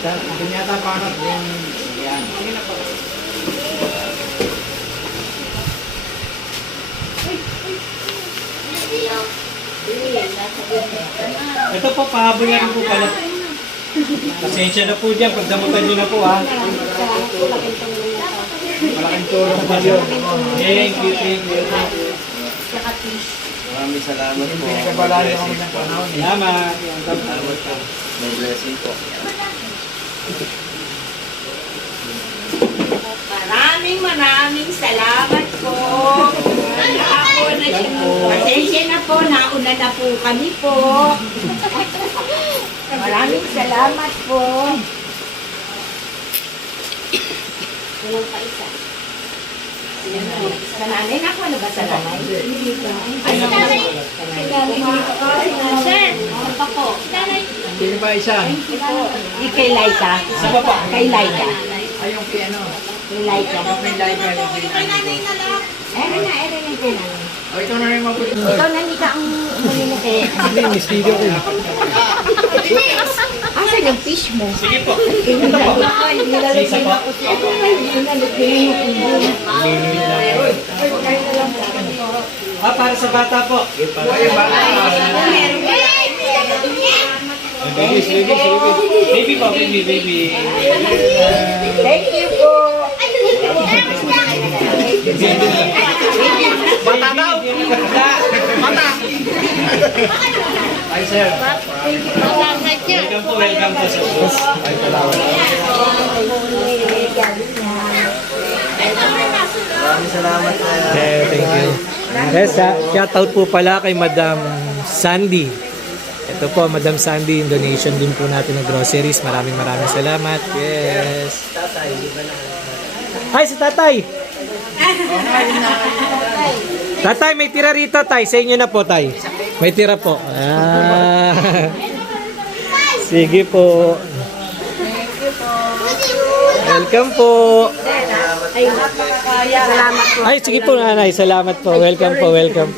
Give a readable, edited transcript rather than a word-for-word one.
Doon yata parang yung yan. Ito po, pahabol na rin po pala. Pasensya na po dyan, pagdamutan nyo na po ha. Malaking tulong pa yun. Thank you, thank you. Maraming salamat po. Pinagabalaan na kami ng panahon. Salamat. Salamat po. May blessing po. Maraming salamat po. Pasensya na po, nauna na po kami po. Maraming salamat po. Walang pa isa. Sa nanay na ako, ano ba sa nanay? Ano ba sa nanay? Sir, ano pa po? Sino ba isa? Di kay Laika. Sa baba. Kay Laika. Ay, yung kay ano? Kay Laika. May live na yung kay nanay. Erin na yung kay nanay. O, ikaw na rin mabuti. Ikaw na nika ang umuli kay... Hindi, mistigo ko. Asan yung fish mo? Sige po. Ito po. Isa po. Ah, para sa bata po. Ay, bata. Baby po, baby. Thank you po. Bata daw! Bata! Ay, sir. Welcome po sa boss. Ay, salamat. Maraming salamat po. Thank you. Yes, shout out po pala kay Madam Sandy. Ito po, Madam Sandy, yung donation din po natin ng groceries. Maraming salamat. Yes. Ay, si tatay! Tatay, may tira rito, tay. Sa inyo na po, tay. May tira po. Ah. Sige po. Welcome po. Salamat po. Ay, sige po, nanay. Salamat po. Welcome po. Welcome.